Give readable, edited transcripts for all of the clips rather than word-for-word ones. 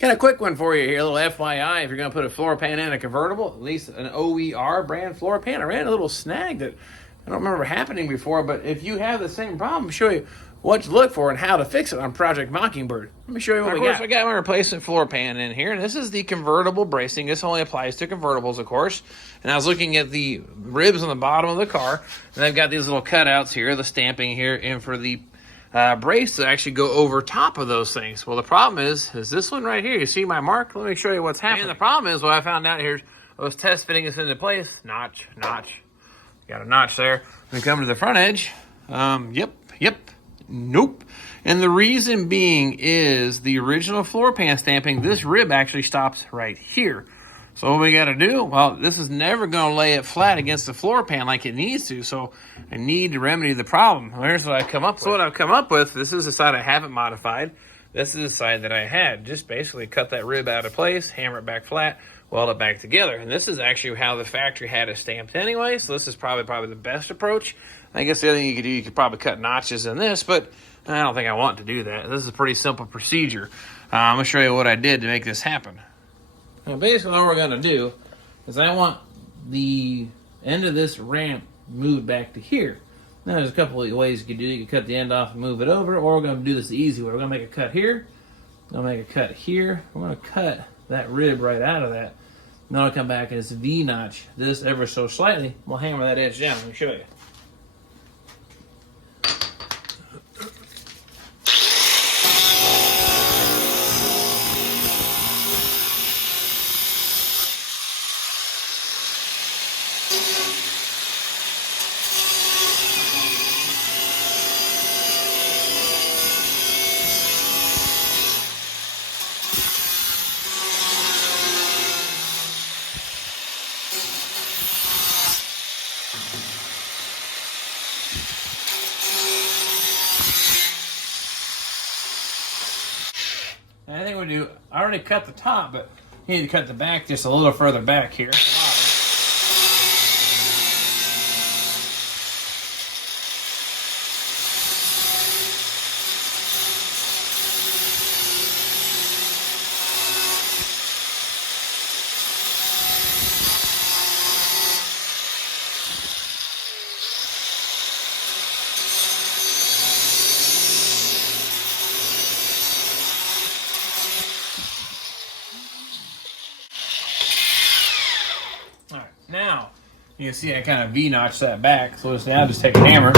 Got a quick one for you here, a little FYI. If you're going to put a floor pan in a convertible, at least an OER brand floor pan, I ran a little snag that I don't remember happening before, but if you have the same problem, I'll show you what to look for and how to fix it on Project Mockingbird. Let me show you what we got. Of course, I got my replacement floor pan in here, and this is the convertible bracing. This only applies to convertibles, of course. And I was looking at the ribs on the bottom of the car, and they've got these little cutouts here, the stamping here, and for the brace to actually go over top of those things. Well, the problem is this one right here. You see my mark? Let me show you what's happening. And the problem is what I found out here, I was test fitting this into place. Notch. Got a notch there. When we come to the front edge, nope. And the reason being is the original floor pan stamping, this rib actually stops right here. So what we got to do, well, this is never going to lay it flat against the floor pan like it needs to, so I need to remedy the problem. Here's what I come up with. So what I've come up with, this is the side I haven't modified. This is the side that I had. Just basically cut that rib out of place, hammer it back flat, weld it back together. And this is actually how the factory had it stamped anyway, so this is probably the best approach. I guess the other thing you could do, you could probably cut notches in this, but I don't think I want to do that. This is a pretty simple procedure. I'm going to show you what I did to make this happen. Now, basically, what we're going to do is I want the end of this ramp moved back to here. Now, there's a couple of ways you can do it. You can cut the end off and move it over, or we're going to do this the easy way. We're going to make a cut here. I'm going to make a cut here. We're going to cut that rib right out of that. Then I'll come back and it's V-notch this ever so slightly. We'll hammer that edge down. Let me show you. I think we do. I already cut the top, but you need to cut the back just a little further back here. Now, you can see I kind of V-notched that back, so now just take a hammer.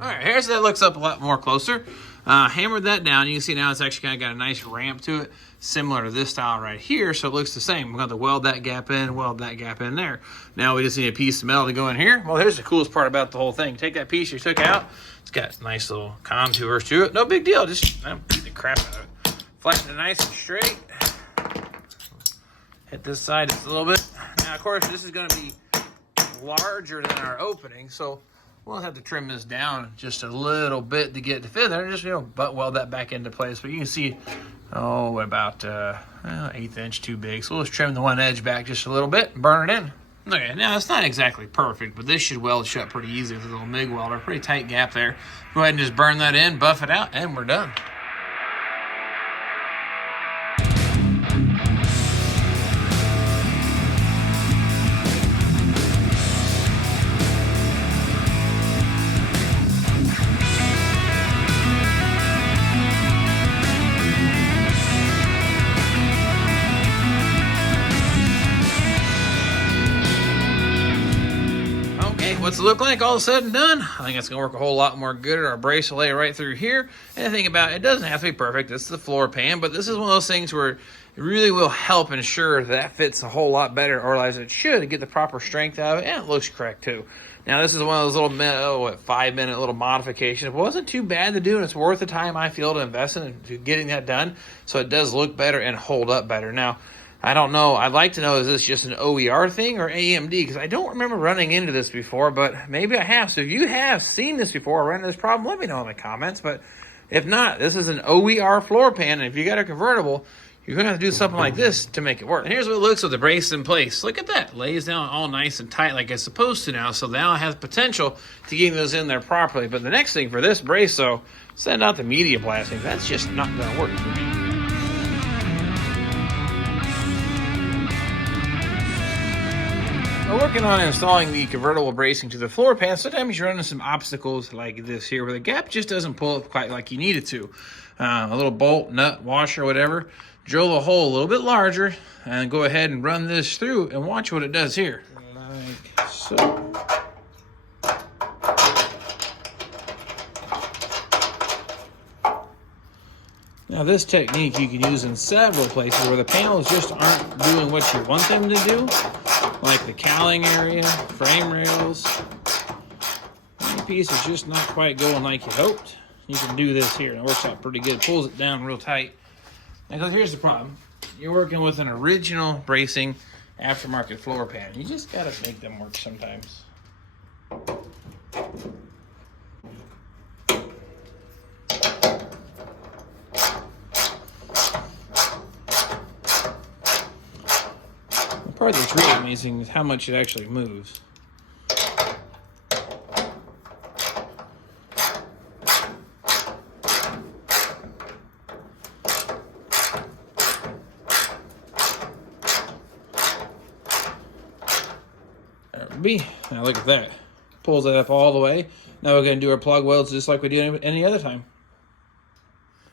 Alright, here's that looks up a lot more closer. Hammered that down. You can see now it's actually kind of got a nice ramp to it, similar to this style right here, so it looks the same. We're going to weld that gap in there. Now we just need a piece of metal to go in here. Well, here's the coolest part about the whole thing. Take that piece you took out. It's got nice little contours to it. No big deal. Just beat the crap out of it. Flatten it nice and straight. Hit this side just a little bit. Now, of course, this is going to be larger than our opening, so we'll have to trim this down just a little bit to get it to fit there. Just, butt weld that back into place. But you can see, about 1/8 inch too big. So we'll just trim the one edge back just a little bit and burn it in. Okay, now it's not exactly perfect, but this should weld shut pretty easy with a little MIG welder. Pretty tight gap there. Go ahead and just burn that in, buff it out, and we're done. What's it look like all said and done? I think it's going to work a whole lot more good. Our brace will lay right through here. And the thing about it doesn't have to be perfect. This is the floor pan, but this is one of those things where it really will help ensure that fits a whole lot better, or as it should, to get the proper strength out of it, and it looks correct too. Now, this is one of those little 5-minute little modifications. It wasn't too bad to do, and it's worth the time I feel to invest in getting that done, so it does look better and hold up better. Now, I don't know. I'd like to know, is this just an OER thing or AMD? Because I don't remember running into this before, but maybe I have. So if you have seen this before or run into this problem, let me know in the comments. But if not, this is an OER floor pan, and if you got a convertible, you're going to have to do something like this to make it work. And here's what it looks with the brace in place. Look at that. Lays down all nice and tight like it's supposed to now. So now it has potential to getting those in there properly. But the next thing for this brace, though, send out the media blasting. That's just not going to work for me. We're working on installing the convertible bracing to the floor pan. Sometimes you run into some obstacles like this here where the gap just doesn't pull up quite like you need it to. A little bolt, nut, washer, whatever. Drill a hole a little bit larger and go ahead and run this through and watch what it does here. Like so. Now this technique you can use in several places where the panels just aren't doing what you want them to do, like the cowling area, frame rails. One piece is just not quite going like you hoped. You can do this here and it works out pretty good. Pulls it down real tight. Because here's the problem. You're working with an original bracing aftermarket floor pan. You just gotta make them work sometimes. The part that's really amazing is how much it actually moves. Now look at that. Pulls that up all the way. Now we're going to do our plug welds just like we do any other time.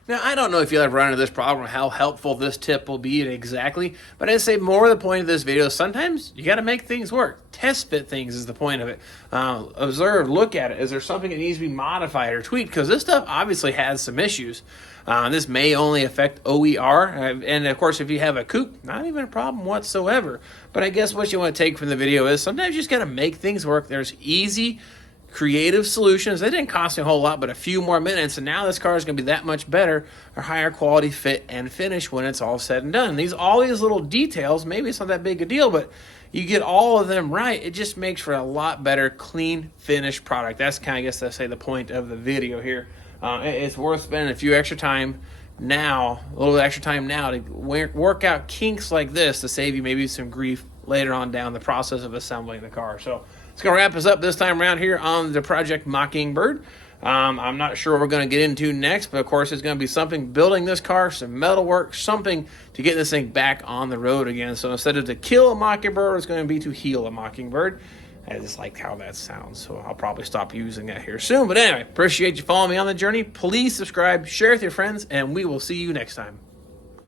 Now, I don't know if you'll ever run into this problem or how helpful this tip will be exactly, but I'd say more of the point of this video is sometimes you got to make things work. Test fit things is the point of it. Observe, look at it. Is there something that needs to be modified or tweaked? Because this stuff obviously has some issues. This may only affect OER, and of course, if you have a coupe, not even a problem whatsoever. But I guess what you want to take from the video is sometimes you just got to make things work. There's easy, creative solutions. They didn't cost me a whole lot, but a few more minutes, and now this car is going to be that much better or higher quality fit and finish when it's all said and done. All these little details, maybe it's not that big a deal, but you get all of them right, it just makes for a lot better, clean, finished product. That's kind of, I guess, the point of the video here. It's worth spending a little extra time now to work out kinks like this to save you maybe some grief later on down the process of assembling the car. So it's going to wrap us up this time around here on the Project Mockingbird. I'm not sure what we're going to get into next, but of course it's going to be something building this car, some metal work, something to get this thing back on the road again. So instead of to kill a Mockingbird, it's going to be to heal a Mockingbird. I just like how that sounds, so I'll probably stop using that here soon. But anyway, appreciate you following me on the journey. Please subscribe, share with your friends, and we will see you next time.